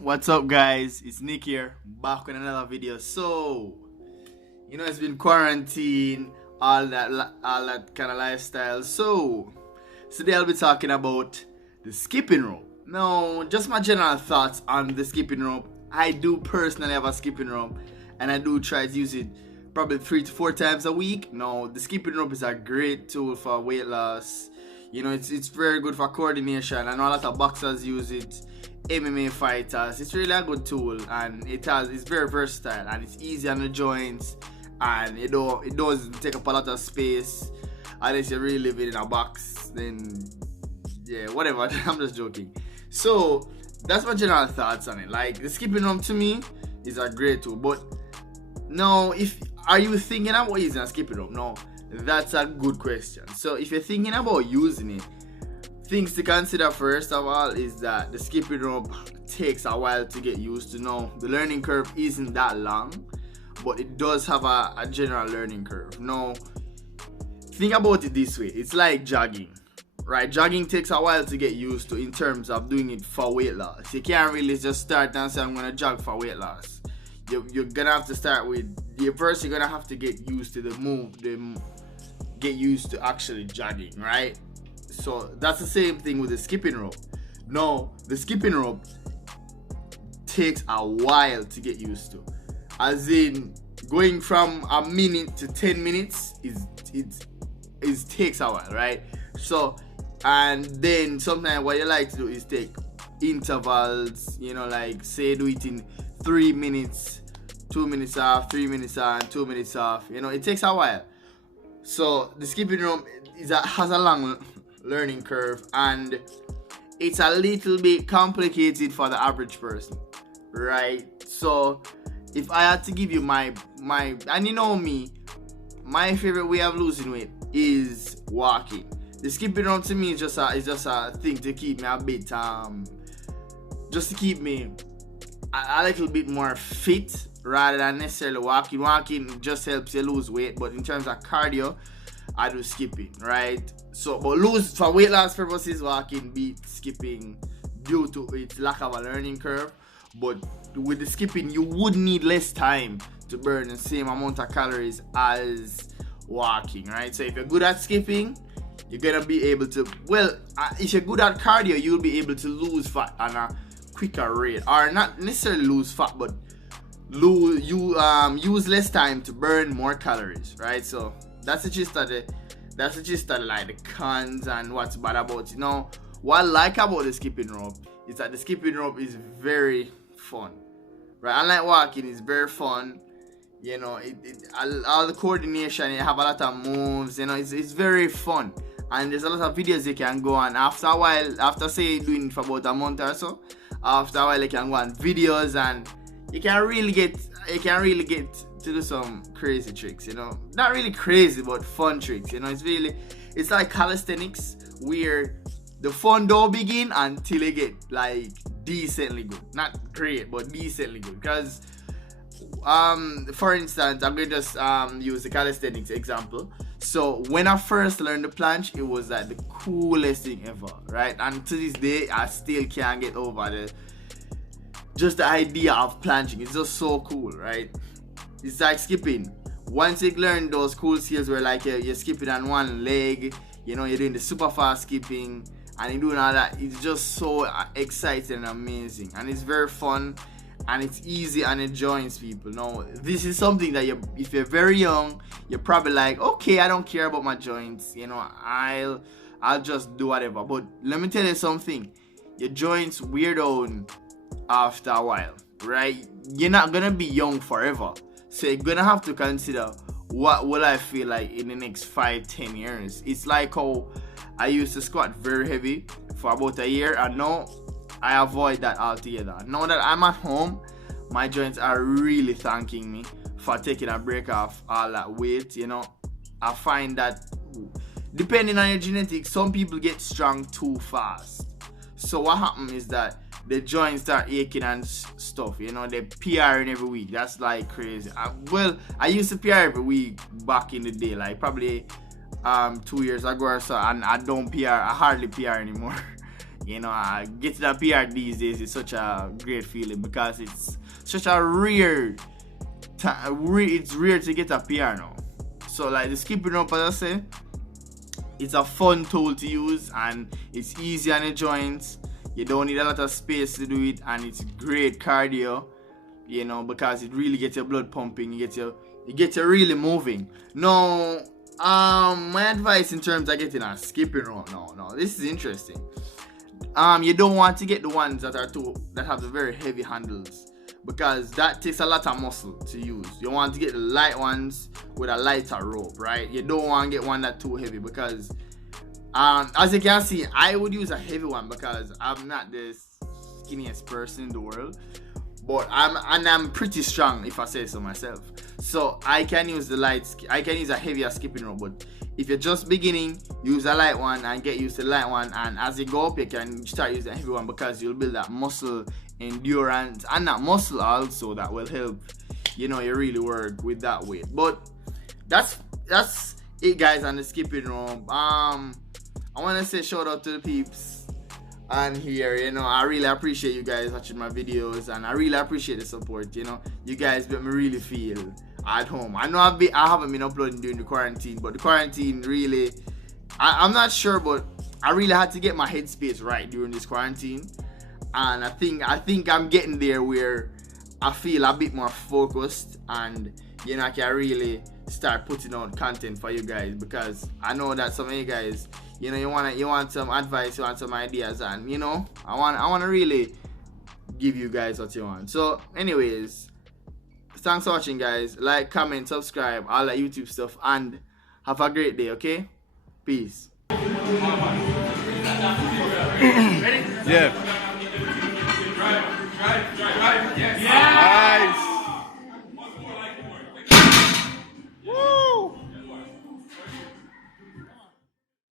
What's up, guys? It's Nick here, back with another video. It's been quarantine, all that kind of lifestyle. So today I'll be talking about the skipping rope. Now, just my general thoughts on the skipping rope. I do personally have a skipping rope, and I do try to use it probably 3 to 4 times a week. Now, the skipping rope is a great tool for weight loss. It's very good for coordination. I know a lot of boxers use it, MMA fighters. It's really a good tool, and it's very versatile, and it's easy on the joints, and it doesn't take up a lot of space unless you're really living in a box. Then yeah, whatever. I'm just joking. So that's my general thoughts on it. Like, the skipping rope to me is a great tool, but now, if are you thinking about using a skipping rope? No, that's a good question. So if you're thinking about using it, things to consider first of all is that the skipping rope takes a while to get used to. Now, the learning curve isn't that long, but it does have a general learning curve. Now, think about it this way. It's like jogging, right? Jogging takes a while to get used to in terms of doing it for weight loss. You can't really just start and say, I'm going to jog for weight loss. You're going to have to start with, first you're going to have to get used to get used to actually jogging, right? So that's the same thing with the skipping rope. No, the skipping rope takes a while to get used to. As in, going from a minute to 10 minutes is takes a while, right? So, and then sometimes what you like to do is take intervals, like say do it in 3 minutes, 2 minutes off, 3 minutes on, 2 minutes off. It takes a while. So the skipping rope has a long learning curve, and it's a little bit complicated for the average person, right? So if I had to give you my and you know me, my favorite way of losing weight is walking. The skipping rope to me is just a thing to keep me a bit just to keep me a little bit more fit rather than necessarily walking. Walking just helps you lose weight, but in terms of cardio, I do skipping, right? So, but lose for weight loss purposes, walking beats skipping due to its lack of a learning curve. But with the skipping, you would need less time to burn the same amount of calories as walking, right? So if you're good at skipping, you're gonna be able to, if you're good at cardio, you'll be able to lose fat on a quicker rate, or not necessarily lose fat, but use less time to burn more calories, right? So that's the gist of like the cons and what's bad about it. Now, what I like about the skipping rope is that the skipping rope is very fun, right? Unlike walking, it's very fun. All the coordination, you have a lot of moves. It's very fun, and there's a lot of videos you can go on. After a while, after say doing it for about a month or so, after a while you can go on videos, and you can really get to do some crazy tricks. Not really crazy, but fun tricks. It's like calisthenics, where the fun don't begin until you get like decently good. Not great, but decently good. Because for instance, I'm gonna just use the calisthenics example. So when I first learned the planche, it was like the coolest thing ever, right? And to this day, I still can't get over the idea of planching. It's just so cool, right? It's like skipping. Once you learn those cool skills where like you're skipping on one leg, you're doing the super fast skipping, and you're doing all that, it's just so exciting and amazing, and it's very fun, and it's easy, and it joins people. Now, this is something that if you're very young, you're probably like, okay, I don't care about my joints, I'll just do whatever. But let me tell you something, your joints wear down after a while, right? You're not gonna be young forever, so you're gonna have to consider, what will I feel like in the next 5-10 years? It's like how I used to squat very heavy for about a year, and now I avoid that altogether. Now that I'm at home, my joints are really thanking me for taking a break off all that weight. I find that depending on your genetics, some people get strong too fast. So what happens is that the joints start aching and stuff. They're PRing every week. That's like crazy. I used to PR every week back in the day, like probably 2 years ago or so, and I don't PR. I hardly PR anymore. You know, getting a PR these days is such a great feeling because it's such a rare it's rare to get a PR now. So like the skipping rope, as I say, it's a fun tool to use and it's easy on the joints. You don't need a lot of space to do it, and it's great cardio, you know, because it really gets your blood pumping. You get you really moving. No, my advice in terms of getting a skipping rope, no, this is interesting. You don't want to get the ones that have the very heavy handles, because that takes a lot of muscle to use. You want to get the light ones with a lighter rope, right? You don't want to get one that's too heavy, because as you can see, I would use a heavy one because I'm not the skinniest person in the world, but I'm pretty strong, if I say so myself. So I can use a heavier skipping rope. But if you're just beginning, use a light one and get used to the light one, and as you go up, you can start using a heavy one, because you'll build that muscle endurance, and that muscle also that will help, you know, you really work with that weight. But that's it, guys, on the skipping rope. I want to say shout out to the peeps on here. You know, I really appreciate you guys watching my videos, and I really appreciate the support. You know, you guys make me really feel at home. I know I haven't been uploading during the quarantine, but the quarantine really, I'm not sure, but I really had to get my headspace right during this quarantine, and I think I'm getting there where I feel a bit more focused, and you know, I can really start putting out content for you guys, because I know that some of you guys, you know, you want some advice, you want some ideas, and you know, I want to really give you guys what you want. So anyways, thanks for watching, guys. Like, comment, subscribe, all that YouTube stuff, and have a great day. Okay, peace. Yeah.